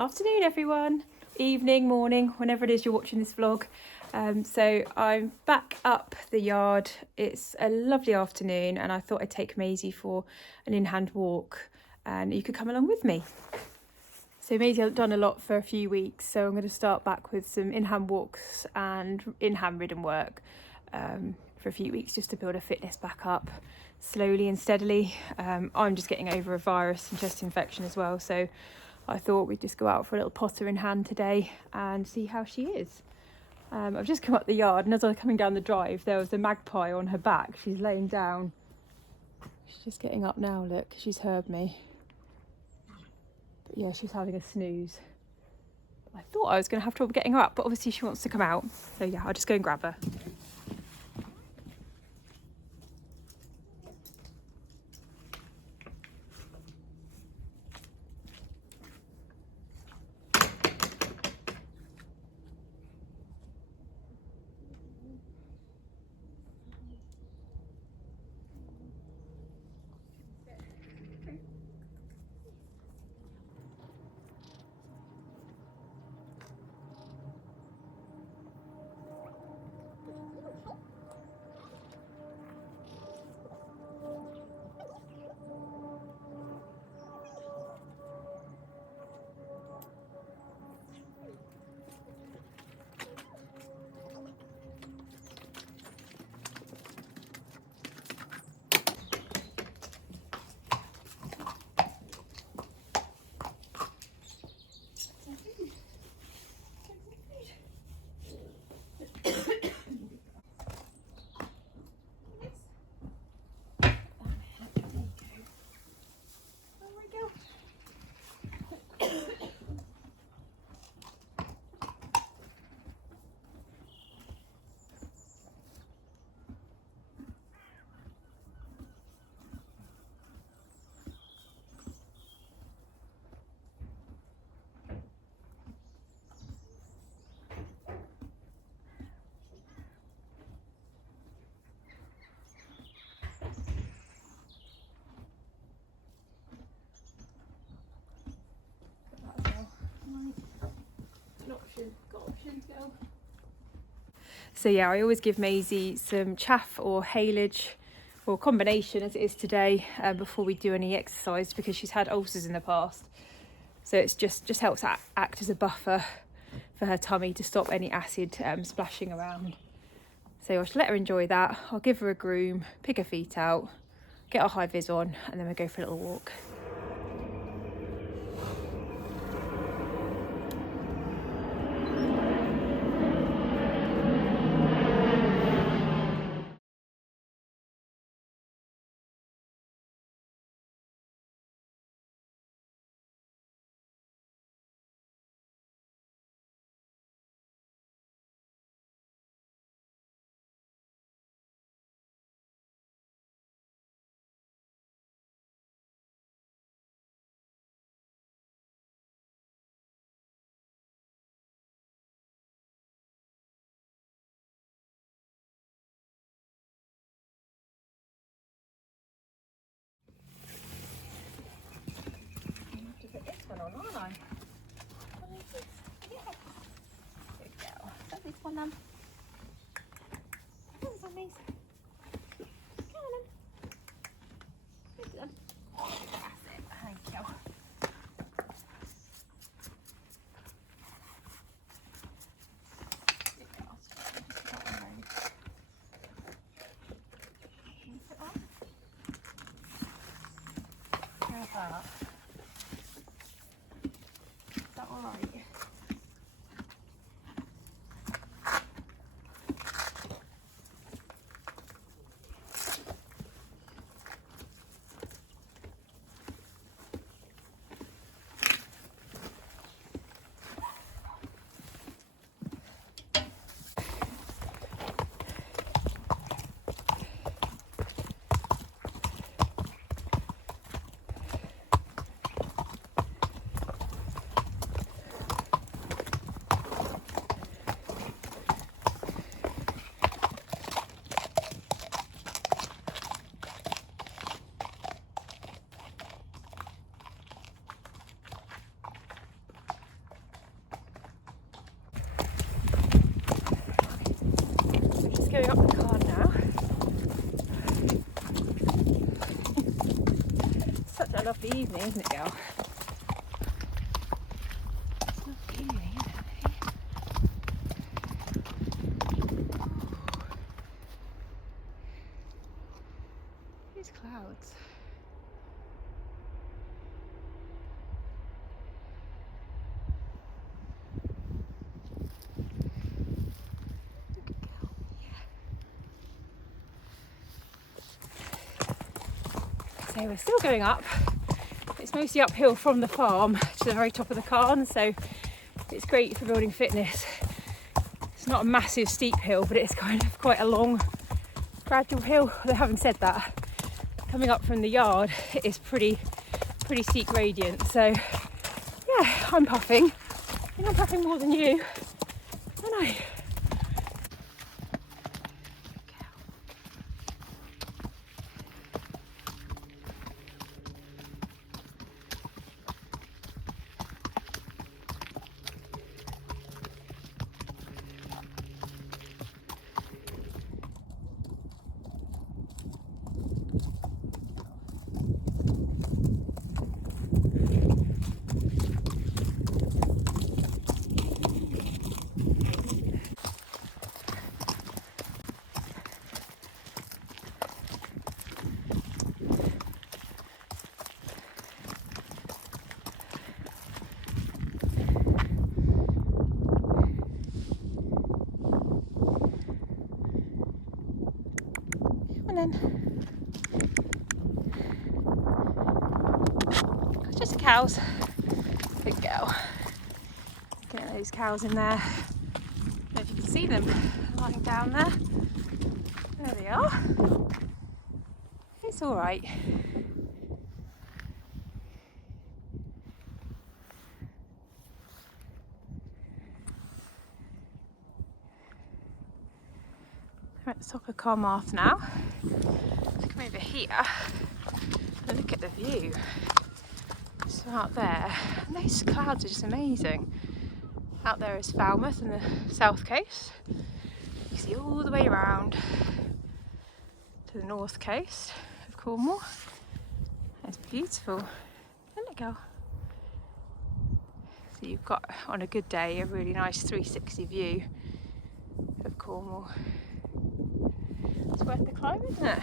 Afternoon everyone, evening, morning, whenever it is you're watching this vlog. So I'm back up the yard. It's a lovely afternoon and I thought I'd take Maisie for an in-hand walk and you could come along with me. So Maisie hasn't done a lot for a few weeks, so I'm going to start back with some in-hand walks and in-hand ridden work for a few weeks just to build her fitness back up slowly and steadily. I'm just getting over a virus and chest infection as well, so I thought we'd just go out for a little potter in hand today and see how she is. I've just come up the yard and as I was coming down the drive there was a magpie on her back. She's laying down. She's just getting up now, look, she's heard me. But yeah, she's having a snooze. I thought I was going to have trouble getting her up, but obviously she wants to come out. So yeah, I'll just go and grab her. So yeah, I always give Maisie some chaff or haylage, or combination as it is today, before we do any exercise because she's had ulcers in the past. So it's just helps act as a buffer for her tummy to stop any acid splashing around. So I should let her enjoy that. I'll give her a groom, pick her feet out, get our high vis on, and then we'll go for a little walk. On, aren't I? Yeah. Good girl. That's this one, then. That was amazing. Come on, then. Good girl. That's it. Thank you. Good girl. Just put that one around. Can you put that? How's that? Is that all right? just going up the car now. Such a lovely evening, isn't it, girl? It's a lovely evening, isn't it? These clouds. So we're still going up. It's mostly uphill from the farm to the very top of the cairn, so it's great for building fitness. It's not a massive steep hill, but it's kind of quite a long, gradual hill. Although having said that, coming up from the yard, it is pretty steep gradient. So yeah, I'm puffing. I think I'm puffing more than you. I know. Just the cows. Big girl. Get those cows in there. I don't know if you can see them lying down there. There they are. It's all right. We're at the top of Cornwall now. Let's come over here and look at the view. So out there, and those clouds are just amazing. Out there is Falmouth and the south coast. You see all the way around to the north coast of Cornwall. It's beautiful. Isn't it, girl? So you've got, on a good day, a really nice 360 view of Cornwall. It's worth the climb, isn't it?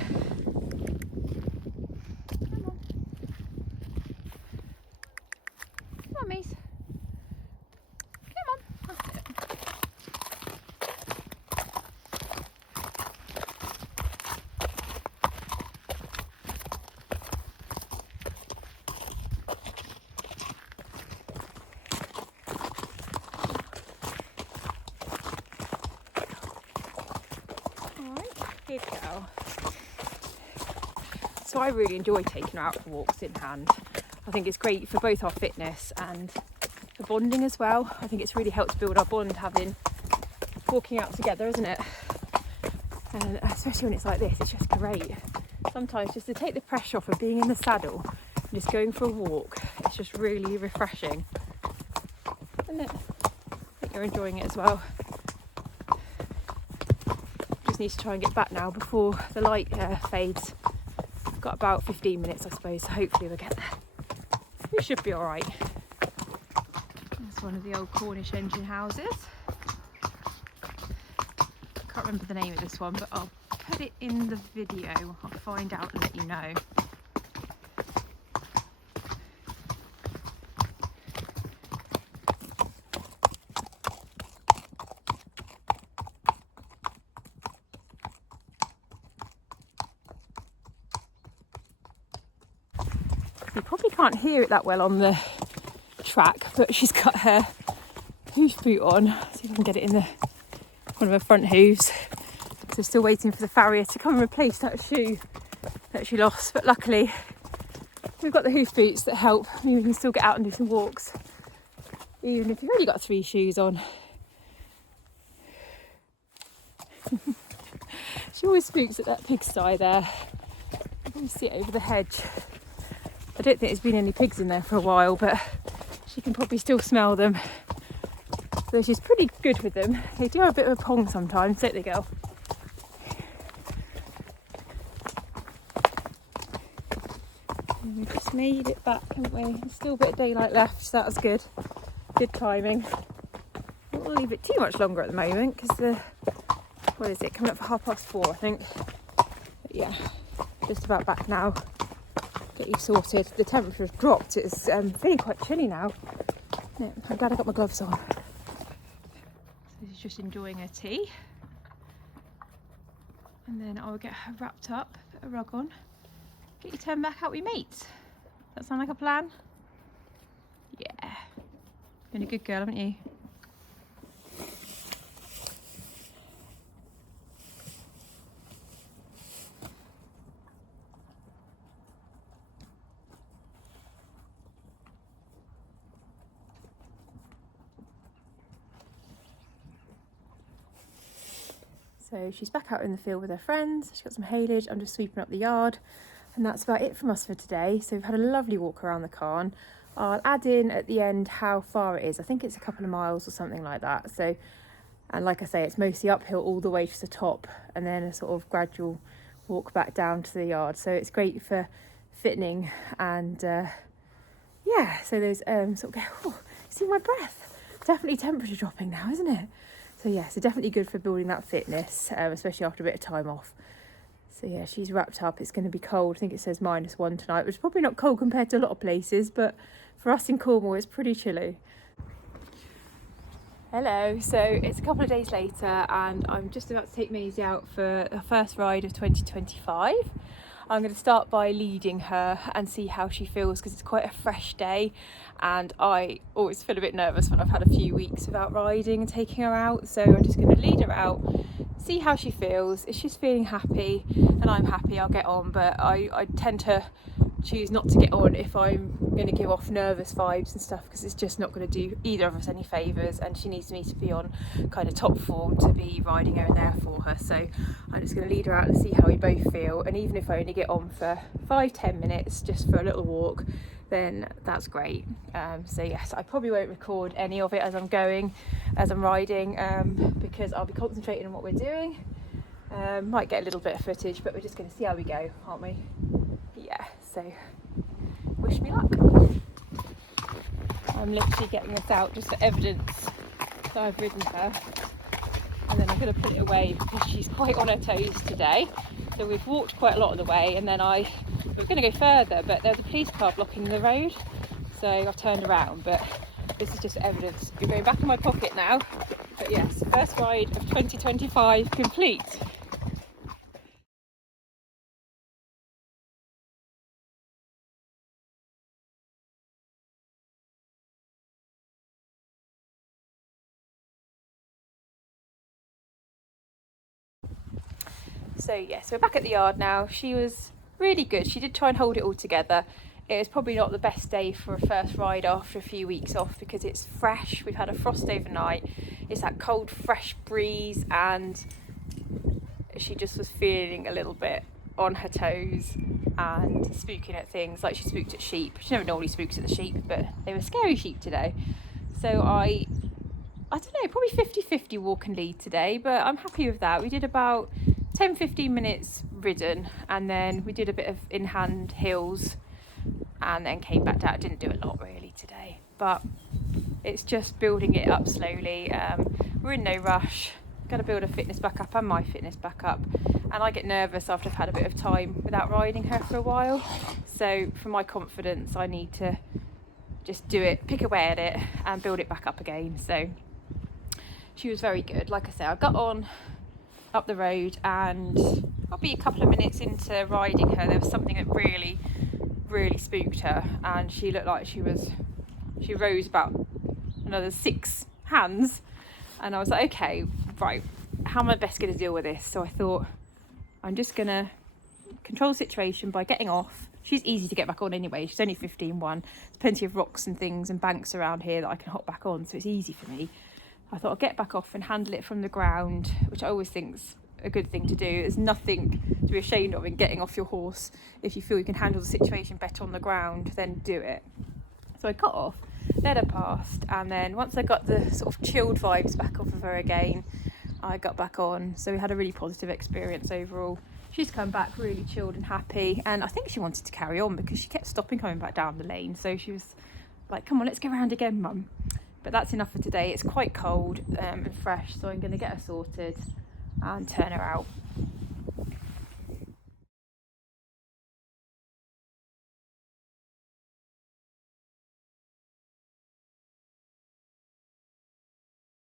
Come on, Maisie. Come on. That's it. Good girl. So I really enjoy taking her out for walks in hand. I think it's great for both our fitness and for bonding as well. I think it's really helped build our bond walking out together, isn't it? And especially when it's like this, it's just great. Sometimes just to take the pressure off of being in the saddle and just going for a walk, it's just really refreshing. Isn't it? I think you're enjoying it as well. Need to try and get back now before the light fades. I've got about 15 minutes, I suppose, so hopefully we'll get there. We should be alright. That's one of the old Cornish engine houses. Can't remember the name of this one, but I'll put it in the video. I'll find out and let you know. You probably can't hear it that well on the track, but she's got her hoof boot on. See if I can get it in one of her front hooves. So still waiting for the farrier to come and replace that shoe that she lost. But luckily, we've got the hoof boots that help. I mean, we can still get out and do some walks, even if you've only got 3 shoes on. She always spooks at that pigsty there. You can see it over the hedge. I don't think there's been any pigs in there for a while, but she can probably still smell them. So she's pretty good with them. They do have a bit of a pong sometimes, don't they, girl? We just made it back, haven't we? There's still a bit of daylight left, so that was good. Good timing. I won't leave it too much longer at the moment because what is it, coming up for 4:30 I think. But yeah, just about back now. Get you sorted. The temperature's dropped. It's feeling quite chilly now. Yeah, I'm glad I got my gloves on. So she's just enjoying her tea. And then I'll get her wrapped up, put a rug on, get you turned back out with your mates. Does that sound like a plan? Yeah. Been a good girl, haven't you? So she's back out in the field with her friends. She's got some haylage. I'm just sweeping up the yard. And that's about it from us for today. So we've had a lovely walk around the Carn. I'll add in at the end how far it is. I think it's a couple of miles or something like that. So, and like I say, it's mostly uphill all the way to the top and then a sort of gradual walk back down to the yard. So it's great for fitting and yeah, so there's sort of see my breath. Definitely temperature dropping now, isn't it? So yeah, so definitely good for building that fitness, especially after a bit of time off. So yeah, she's wrapped up. It's going to be cold. I think it says -1 tonight, which is probably not cold compared to a lot of places, but for us in Cornwall, it's pretty chilly. Hello, so it's a couple of days later and I'm just about to take Maisie out for the first ride of 2025. I'm going to start by leading her and see how she feels because it's quite a fresh day and I always feel a bit nervous when I've had a few weeks without riding and taking her out. So I'm just going to lead her out, see how she feels. If she's feeling happy and I'm happy, I'll get on, but I tend to choose not to get on if I'm going to give off nervous vibes and stuff because it's just not going to do either of us any favours and she needs me to be on kind of top form to be riding her and there for her. So I'm just going to lead her out and see how we both feel, and even if I only get on for 5-10 minutes just for a little walk, then that's great. So yes, I probably won't record any of it as I'm riding because I'll be concentrating on what we're doing. Might get a little bit of footage, but we're just going to see how we go, aren't we? Yeah, so wish me luck. I'm literally getting this out just for evidence that I've ridden her, and then I'm going to put it away because she's quite on her toes today. So we've walked quite a lot of the way, and then we're going to go further, but there's a police car blocking the road, so I've turned around, but this is just evidence. You're going back in my pocket now, but yes, first ride of 2025 complete. So yes, we're back at the yard now. She was really good. She did try and hold it all together. It was probably not the best day for a first ride after a few weeks off because it's fresh. We've had a frost overnight. It's that cold, fresh breeze, and she just was feeling a little bit on her toes and spooking at things like she spooked at sheep. She never normally spooks at the sheep, but they were scary sheep today. So I don't know, probably 50-50 walk and lead today, but I'm happy with that. We did about 10-15 minutes ridden and then we did a bit of in-hand hills and then came back down. I didn't do a lot really today, but it's just building it up slowly. We're in no rush. Got to build her fitness back up and my fitness back up, and I get nervous after I've had a bit of time without riding her for a while, so for my confidence I need to just do it, pick away at it and build it back up again. So she was very good. Like I say, I got on up the road and probably a couple of minutes into riding her there was something that really spooked her, and she looked like she rose about another 6 hands, and I was like, okay, right, how am I best going to deal with this? So I thought I'm just going to control the situation by getting off. She's easy to get back on anyway. She's only 15-1. There's plenty of rocks and things and banks around here that I can hop back on, so it's easy for me. I thought I'll get back off and handle it from the ground, which I always think's a good thing to do. There's nothing to be ashamed of in getting off your horse. If you feel you can handle the situation better on the ground, then do it. So I got off, led her past, and then once I got the sort of chilled vibes back off of her again, I got back on. So we had a really positive experience overall. she's come back really chilled and happy, and I think she wanted to carry on because she kept stopping coming back down the lane, so she was like, come on, let's go round again, Mum. But that's enough for today. It's quite cold and fresh, so I'm going to get her sorted and turn her out.